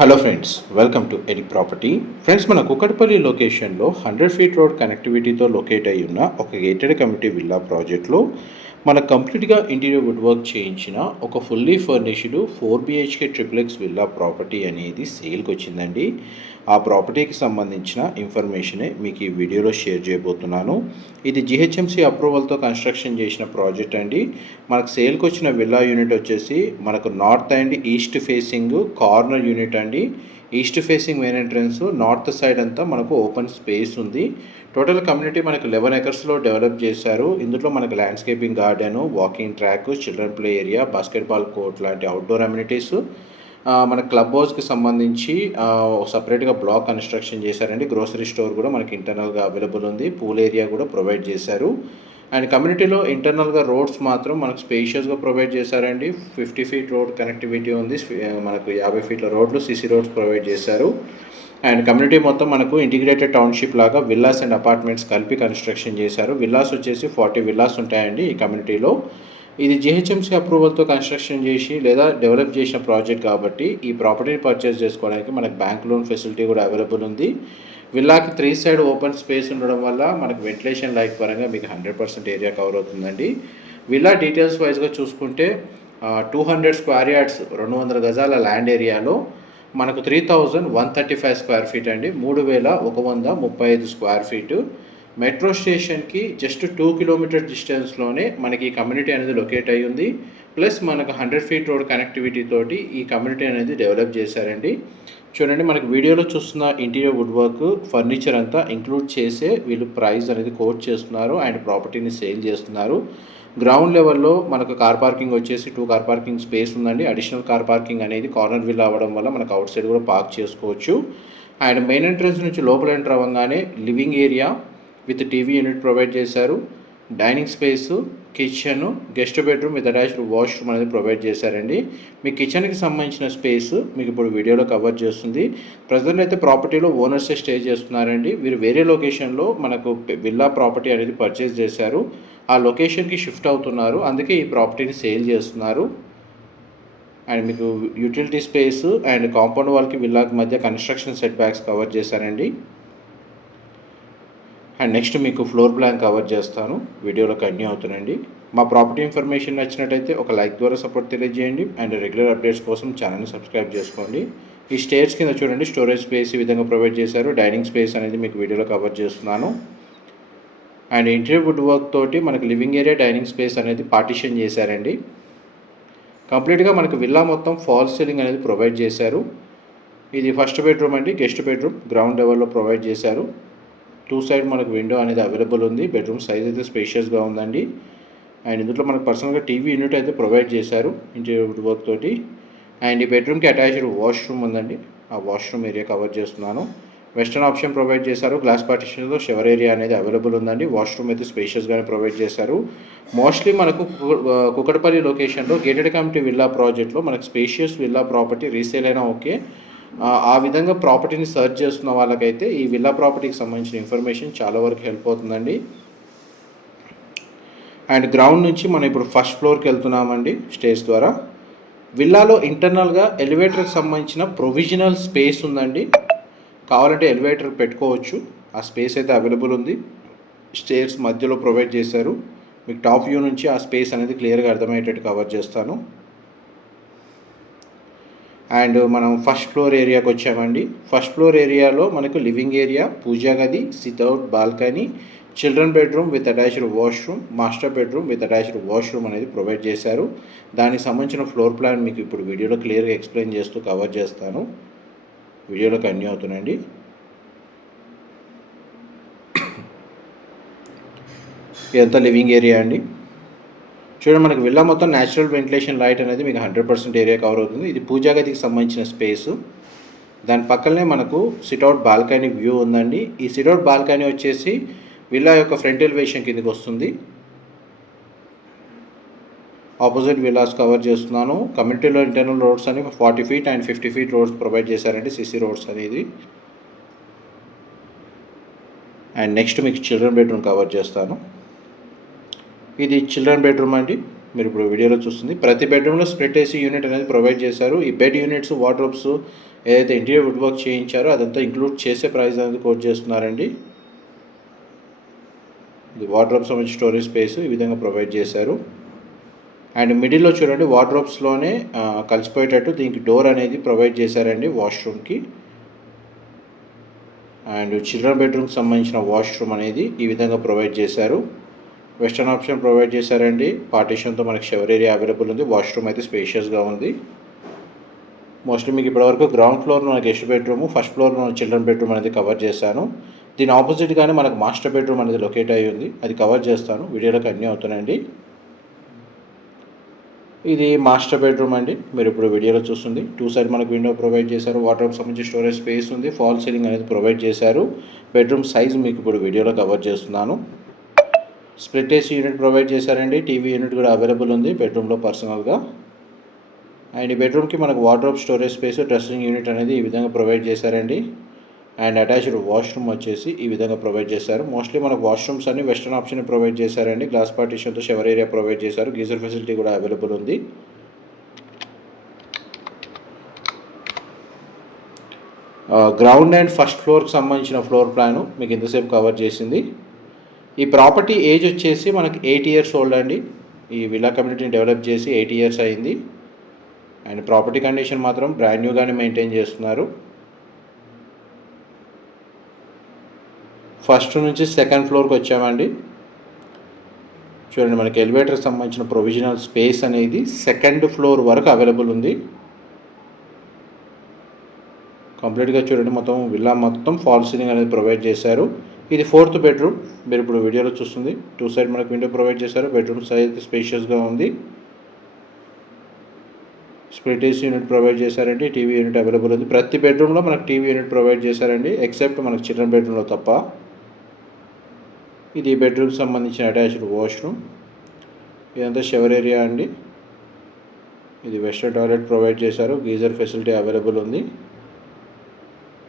Hello friends welcome to AD property friends మన కుకట్పల్లి లొకేషన్లో hundred feet road కనెక్టివిటీతో locate అయి ఉన్న ఒక గేటెడ్ కమిటీ విల్లా ప్రాజెక్ట్లో మన కంప్లీట్గా ఇంటీరియర్ వుడ్ వర్క్ చేయించిన ఒక fully furnished four BHK triplex villa property అనేది సేల్కి వచ్చిందండి ఆ ప్రాపర్టీకి సంబంధించిన ఇన్ఫర్మేషనే మీకు ఈ వీడియోలో షేర్ చేయబోతున్నాను. ఇది జిహెచ్ఎంసీ అప్రూవల్తో కన్స్ట్రక్షన్ చేసిన ప్రాజెక్ట్ అండి. మనకు సేల్కి వచ్చిన విల్లా యూనిట్ వచ్చేసి మనకు north and east facing corner unit అండి. East facing main entrance north side అంతా మనకు ఓపెన్ స్పేస్ ఉంది. టోటల్ కమ్యూనిటీ మనకు లెవెన్ ఎకర్స్లో డెవలప్ చేశారు. ఇందులో మనకు landscaping garden walking track children play area basketball court లాంటి అవుట్డోర్ అమ్యూనిటీస్ మన క్లబ్ హౌస్కి సంబంధించి సపరేట్గా బ్లాక్ కన్స్ట్రక్షన్ చేశారండి. గ్రోసరీ స్టోర్ కూడా మనకి ఇంటర్నల్గా అవైలబుల్ ఉంది. పూల్ ఏరియా కూడా ప్రొవైడ్ చేశారు. అండ్ కమ్యూనిటీలో ఇంటర్నల్గా రోడ్స్ మాత్రం మనకు స్పేషియస్గా ప్రొవైడ్ చేశారండి. ఫిఫ్టీ ఫీట్ రోడ్ కనెక్టివిటీ ఉంది. మనకు యాభై ఫీట్ల రోడ్లు సీసీ రోడ్స్ ప్రొవైడ్ చేశారు. అండ్ కమ్యూనిటీ మొత్తం మనకు ఇంటిగ్రేటెడ్ టౌన్షిప్ లాగా విల్లాస్ అండ్ అపార్ట్మెంట్స్ కలిపి కన్స్ట్రక్షన్ చేశారు. విల్లాస్ వచ్చేసి ఫార్టీ విల్లాస్ ఉంటాయండి ఈ కమ్యూనిటీలో ఇది జిహెచ్ఎంసీ అప్రూవల్తో కన్స్ట్రక్షన్ చేసి లేదా డెవలప్ చేసిన ప్రాజెక్ట్ కాబట్టి ఈ ప్రాపర్టీని పర్చేస్ చేసుకోవడానికి మనకు బ్యాంక్ లోన్ ఫెసిలిటీ కూడా అవైలబుల్ ఉంది. విల్లాకి త్రీ సైడ్ ఓపెన్ స్పేస్ ఉండడం వల్ల మనకు వెంటిలేషన్ లైట్ పరంగా మీకు హండ్రెడ్ పర్సెంట్ ఏరియా కవర్ అవుతుందండి. విల్లా డీటెయిల్స్ వైజ్గా చూసుకుంటే టూ హండ్రెడ్ స్క్వేర్ యార్డ్స్ రెండు వందల గజాల ల్యాండ్ ఏరియాలో మనకు three thousand one thirty five square feet అండి. మూడు వేల ఒక వంద ముప్పై ఐదు స్క్వేర్ ఫీటు మెట్రో స్టేషన్కి జస్ట్ టూ కిలోమీటర్ డిస్టెన్స్లోనే మనకి ఈ కమ్యూనిటీ అనేది లొకేట్ అయ్యి ఉంది ప్లస్ మనకు హండ్రెడ్ ఫీట్ రోడ్ కనెక్టివిటీ తోటి ఈ కమ్యూనిటీ అనేది డెవలప్ చేశారండి. చూడండి మనకి వీడియోలో చూస్తున్న ఇంటీరియర్ వుడ్ వర్క్ ఫర్నిచర్ అంతా ఇంక్లూడ్ చేసే వీళ్ళు ప్రైస్ అనేది కోట్ చేస్తున్నారు అండ్ ప్రాపర్టీని సేల్ చేస్తున్నారు. గ్రౌండ్ లెవెల్లో మనకు కార్ పార్కింగ్ వచ్చేసి టూ కార్ పార్కింగ్ స్పేస్ ఉందండి. అడిషనల్ కార్ పార్కింగ్ అనేది కార్నర్ విల్ అవ్వడం వల్ల మనకు అవుట్ సైడ్ కూడా పార్క్ చేసుకోవచ్చు. అండ్ మెయిన్ ఎంట్రన్స్ నుంచి లోపల ఎంటర్ అవ్వగానే living area with TV unit provide చేశారు. Dining space kitchen guest bedroom with attached washroom అనేది ప్రొవైడ్ చేశారండి. మీ కిచెన్కి సంబంధించిన స్పేస్ మీకు ఇప్పుడు వీడియోలో కవర్ చేస్తుంది. ప్రజెంట్ అయితే ప్రాపర్టీలో ఓనర్సే స్టే చేస్తున్నారండి. వీరు వేరే లొకేషన్లో మనకు విల్లా ప్రాపర్టీ అనేది పర్చేస్ చేశారు. ఆ లొకేషన్కి షిఫ్ట్ అవుతున్నారు. అందుకే ఈ ప్రాపర్టీని సేల్ చేస్తున్నారు. అండ్ మీకు యూటిలిటీ స్పేస్ అండ్ కాంపౌండ్ వాల్కి విల్లాకి మధ్య కన్స్ట్రక్షన్ సెట్ బ్యాక్స్ కవర్ చేశారండి. అండ్ నెక్స్ట్ మీకు ఫ్లోర్ ప్లాన్ కవర్ చేస్తాను. వీడియోలో కంటిన్యూ అవుతానండి మా ప్రాపర్టీ ఇన్ఫర్మేషన్ నచ్చినట్టయితే ఒక లైక్ ద్వారా సపోర్ట్ తెలియజేయండి. అండ్ రెగ్యులర్ అప్డేట్స్ కోసం ఛానల్ని సబ్స్క్రైబ్ చేసుకోండి. ఈ స్టేర్స్ కింద చూడండి. స్టోరేజ్ స్పేస్ ఈ విధంగా ప్రొవైడ్ చేశారు. డైనింగ్ స్పేస్ అనేది మీకు వీడియోలో కవర్ చేస్తున్నాను. అండ్ ఇంటీరియర్ వుడ్ వర్క్ తోటి మనకి లివింగ్ ఏరియా డైనింగ్ స్పేస్ అనేది పార్టిషన్ చేశారండి. కంప్లీట్గా మనకు విల్లా మొత్తం ఫాల్ సీలింగ్ అనేది ప్రొవైడ్ చేశారు. ఇది ఫస్ట్ బెడ్రూమ్ అండి. గెస్ట్ బెడ్రూమ్ గ్రౌండ్ లెవెల్లో ప్రొవైడ్ చేశారు. టూ సైడ్ మనకు విండో అనేది అవైలబుల్ ఉంది. బెడ్రూమ్ సైజ్ అయితే స్పేషియస్గా ఉందండి. అండ్ ఇందులో మనకు పర్సనల్గా టీవీ యూనిట్ అయితే ప్రొవైడ్ చేశారు ఇంటీరియర్ వర్క్ తోటి. అండ్ ఈ బెడ్రూమ్కి అటాచ్డ్ వాష్రూమ్ ఉందండి. ఆ వాష్రూమ్ ఏరియా కవర్ చేస్తున్నాను. వెస్టర్న్ ఆప్షన్ ప్రొవైడ్ చేశారు. గ్లాస్ పార్టిషన్లో షవర్ ఏరియా అనేది అవైలబుల్ ఉందండి. వాష్రూమ్ అయితే స్పేషియస్గానే ప్రొవైడ్ చేశారు. మోస్ట్లీ మనకు కుకటపల్లి లొకేషన్లో గేటెడ్ కమిటీ విల్లా ప్రాజెక్ట్లో మనకు స్పేషియస్ విల్లా ప్రాపర్టీ రీసేల్ అయినా ఓకే ఆ విధంగా ప్రాపర్టీని సర్చ్ చేస్తున్న వాళ్ళకైతే ఈ విల్లా ప్రాపర్టీకి సంబంధించిన ఇన్ఫర్మేషన్ చాలా వరకు హెల్ప్ అవుతుందండి. అండ్ గ్రౌండ్ నుంచి మనం ఇప్పుడు ఫస్ట్ ఫ్లోర్కి వెళ్తున్నామండి స్టేజ్ ద్వారా. విల్లాలో ఇంటర్నల్గా ఎలివేటర్కి సంబంధించిన ప్రొవిజనల్ స్పేస్ ఉందండి. కావాలంటే ఎలివేటర్ పెట్టుకోవచ్చు. ఆ స్పేస్ అయితే అవైలబుల్ ఉంది. స్టేర్స్ మధ్యలో ప్రొవైడ్ చేశారు. మీకు టాప్ వ్యూ నుంచి ఆ స్పేస్ అనేది క్లియర్గా అర్థమయ్యేటట్టు కవర్ చేస్తాను. అండ్ మనం ఫస్ట్ ఫ్లోర్ ఏరియాకి వచ్చామండి. ఫస్ట్ ఫ్లోర్ ఏరియాలో మనకు లివింగ్ ఏరియా పూజా గది sit out balcony children bedroom with attached washroom master bedroom with attached washroom అనేది ప్రొవైడ్ చేశారు. దానికి సంబంధించిన ఫ్లోర్ ప్లాన్ మీకు ఇప్పుడు వీడియోలో క్లియర్గా ఎక్స్ప్లెయిన్ చేస్తూ కవర్ చేస్తాను. వీడియోలో కన్యూ అవుతుందండి. ఇదంతా లివింగ్ ఏరియా అండి? చూడండి మనకి విల్లా మొత్తం న్యాచురల్ వెంటిలేషన్ లైట్ అనేది మీకు హండ్రెడ్ పర్సెంట్ ఏరియా కవర్ అవుతుంది. ఇది పూజా గదికి సంబంధించిన స్పేస్ దాని పక్కనే మనకు సిట్అవుట్ బాల్కనీ వ్యూ ఉందండి. ఈ సిట్అవుట్ బాల్కనీ వచ్చేసి విల్లా యొక్క ఫ్రంట్ ఎలివేషన్ కిందకి వస్తుంది. ఆపోజిట్ విల్లాస్ కవర్ చేస్తున్నాను. కమ్యూనిటీలో ఇంటర్నల్ రోడ్స్ అని forty feet and fifty feet roads provide చేశారండి సిసి రోడ్స్ అనేది. అండ్ నెక్స్ట్ మీకు చిల్డ్రన్ బెడ్రూమ్ కవర్ చేస్తాను. ఇది చిల్డ్రన్ బెడ్రూమ్ అండి. మీరు ఇప్పుడు వీడియోలో చూస్తుంది. ప్రతి బెడ్రూమ్లో స్ప్లిట్ ఏసీ యూనిట్ అనేది ప్రొవైడ్ చేశారు. ఈ బెడ్ యూనిట్స్ వార్డ్రోబ్స్ ఏదైతే ఇంటీరియర్ వుడ్ వర్క్ చేయించారో అదంతా ఇంక్లూడ్ చేసే ప్రైస్ అనేది కోట్ చేస్తున్నారండి. ఇది వార్డ్రోబ్ సంబంధించి స్టోరేజ్ స్పేస్ ఈ విధంగా ప్రొవైడ్ చేశారు. అండ్ మిడిల్లో చూడండి వార్డ్రోబ్స్లోనే కలిసిపోయేటట్టు దీనికి డోర్ అనేది ప్రొవైడ్ చేశారండి వాష్రూమ్కి. అండ్ చిల్డ్రన్ బెడ్రూమ్కి సంబంధించిన వాష్రూమ్ అనేది ఈ విధంగా ప్రొవైడ్ చేశారు. వెస్టర్న్ ఆప్షన్ ప్రొవైడ్ చేశారండి. పార్టీషన్తో మనకి షవర్ ఏరియా అవైలబుల్ ఉంది. వాష్రూమ్ అయితే స్పేషియస్గా ఉంది. మోస్ట్లీ మీకు ఇప్పటివరకు గ్రౌండ్ ఫ్లోర్ మన గెస్ట్ బెడ్రూమ్ ఫస్ట్ ఫ్లోర్ మన చిల్డ్రన్ బెడ్రూమ్ అనేది కవర్ చేశాను. దీని ఆపోజిట్గానే మనకు మాస్టర్ బెడ్రూమ్ అనేది లొకేట్ అయ్యి ఉంది. అది కవర్ చేస్తాను. వీడియోలో అన్నీ అవుతున్నాయండి. ఇది మాస్టర్ బెడ్రూమ్ అండి. మీరు ఇప్పుడు వీడియోలో చూస్తుంది. టూ సైడ్ మనకు విండో ప్రొవైడ్ చేశారు. వాటర్ సంబంధించి స్టోరేజ్ స్పేస్ ఉంది. ఫాల్ సీలింగ్ అనేది ప్రొవైడ్ చేశారు. బెడ్రూమ్ సైజ్ మీకు ఇప్పుడు వీడియోలో కవర్ చేస్తున్నాను. స్ప్లిట్ ఏసీ యూనిట్ ప్రొవైడ్ చేశారండి. టీవీ యూనిట్ కూడా అవైలబుల్ ఉంది బెడ్రూమ్లో పర్సనల్గా. అండ్ ఈ బెడ్రూమ్కి మనకు wardrobe storage space dressing unit అనేది ఈ విధంగా ప్రొవైడ్ చేశారండి. అండ్ అటాచ్డ్ వాష్రూమ్ వచ్చేసి ఈ విధంగా ప్రొవైడ్ చేశారు. మోస్ట్లీ మనకు వాష్రూమ్స్ అన్ని వెస్టర్న్ ఆప్షన్ ప్రొవైడ్ చేశారండి. గ్లాస్ పార్టీషన్తో షవర్ ఏరియా ప్రొవైడ్ చేశారు. గీజర్ ఫెసిలిటీ కూడా అవైలబుల్ ఉంది. గ్రౌండ్ అండ్ ఫస్ట్ ఫ్లోర్కి సంబంధించిన ఫ్లోర్ ప్లాను మీకు ఇంతసేపు కవర్ చేసింది. ఈ ప్రాపర్టీ ఏజ్ వచ్చేసి మనకి ఎయిట్ ఇయర్స్ ఓల్డ్ అండి. ఈ విలా కమ్యూనిటీని డెవలప్ చేసి ఎయిట్ ఇయర్స్ అయింది. అండ్ ప్రాపర్టీ కండిషన్ మాత్రం బ్రాండ్ న్యూగానే మెయింటైన్ చేస్తున్నారు. ఫస్ట్ నుంచి సెకండ్ ఫ్లోర్కి వచ్చామండి. చూడండి మనకి ఎలివేటర్కి సంబంధించిన ప్రొవిజనల్ స్పేస్ అనేది సెకండ్ ఫ్లోర్ వరకు అవైలబుల్ ఉంది. కంప్లీట్గా చూడండి మొత్తం విల్లా మొత్తం ఫాల్ సీలింగ్ అనేది ప్రొవైడ్ చేశారు. ఇది ఫోర్త్ బెడ్రూమ్. మీరు ఇప్పుడు వీడియోలో చూస్తుంది. టూ సైడ్ మనకు విండో ప్రొవైడ్ చేశారు. బెడ్రూమ్ సైజ్ స్పేషియస్గా ఉంది. స్ప్లిట్ ఏసీ యూనిట్ ప్రొవైడ్ చేశారండి. టీవీ యూనిట్ అవైలబుల్ ఉంది. ప్రతి బెడ్రూమ్లో మనకు టీవీ యూనిట్ ప్రొవైడ్ చేశారండి. ఎక్సెప్ట్ మనకు చిల్డ్రన్ బెడ్రూమ్లో తప్ప. ఇది బెడ్రూమ్కి సంబంధించిన అటాచ్డ్ వాష్రూమ్. ఇదంతా షవర్ ఏరియా అండి. ఇది వెస్టర్న్ టాయిలెట్ ప్రొవైడ్ చేశారు. గీజర్ ఫెసిలిటీ అవైలబుల్ ఉంది.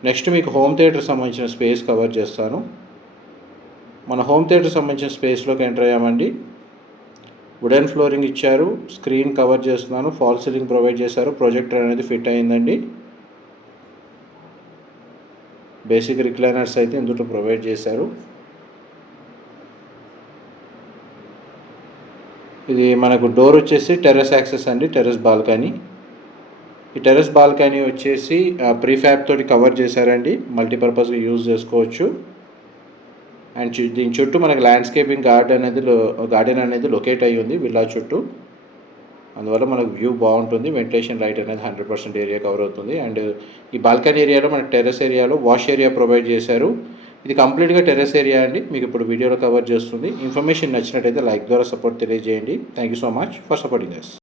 నెక్స్ట్ మీకు హోమ్ థియేటర్ సంబంధించిన స్పేస్ కవర్ చేస్తాను. మన హోమ్ థియేటర్ సంబంధించిన స్పేస్లోకి ఎంటర్ అయ్యామండి. వుడెన్ ఫ్లోరింగ్ ఇచ్చారు. స్క్రీన్ కవర్ చేస్తున్నాను. ఫాల్ సీలింగ్ ప్రొవైడ్ చేశారు. ప్రొజెక్టర్ అనేది ఫిట్ అయిందండి. బేసిక్ రిక్లైనర్స్ అయితే ఇందులో ప్రొవైడ్ చేశారు. ఇది మనకు డోర్ వచ్చేసి టెర్రస్ యాక్సెస్ అండి. Terrace balcony. ఈ టెర్రస్ బాల్కనీ వచ్చేసి ప్రీఫ్యాబ్ తోటి కవర్ చేశారండి. మల్టీపర్పస్గా యూజ్ చేసుకోవచ్చు. అండ్ దీని చుట్టూ మనకి ల్యాండ్స్కేపింగ్ గార్డెన్ అనేది గార్డెన్ అనేది లొకేట్ అయ్యి ఉంది విల్లా చుట్టూ. అందువల్ల మనకు వ్యూ బాగుంటుంది వెంటిలేషన్ లైట్ అనేది హండ్రెడ్ పర్సెంట్ ఏరియా కవర్ అవుతుంది. అండ్ ఈ బాల్కనీ ఏరియాలో మన టెర్రస్ ఏరియాలో వాష్ ఏరియా ప్రొవైడ్ చేశారు. ఇది కంప్లీట్గా టెర్రస్ ఏరియా అండి. మీకు ఇప్పుడు వీడియోలో కవర్ చేస్తుంది. ఇన్ఫర్మేషన్ నచ్చినట్టయితే లైక్ ద్వారా సపోర్ట్ తెలియజేయండి. Thank you so much for supporting us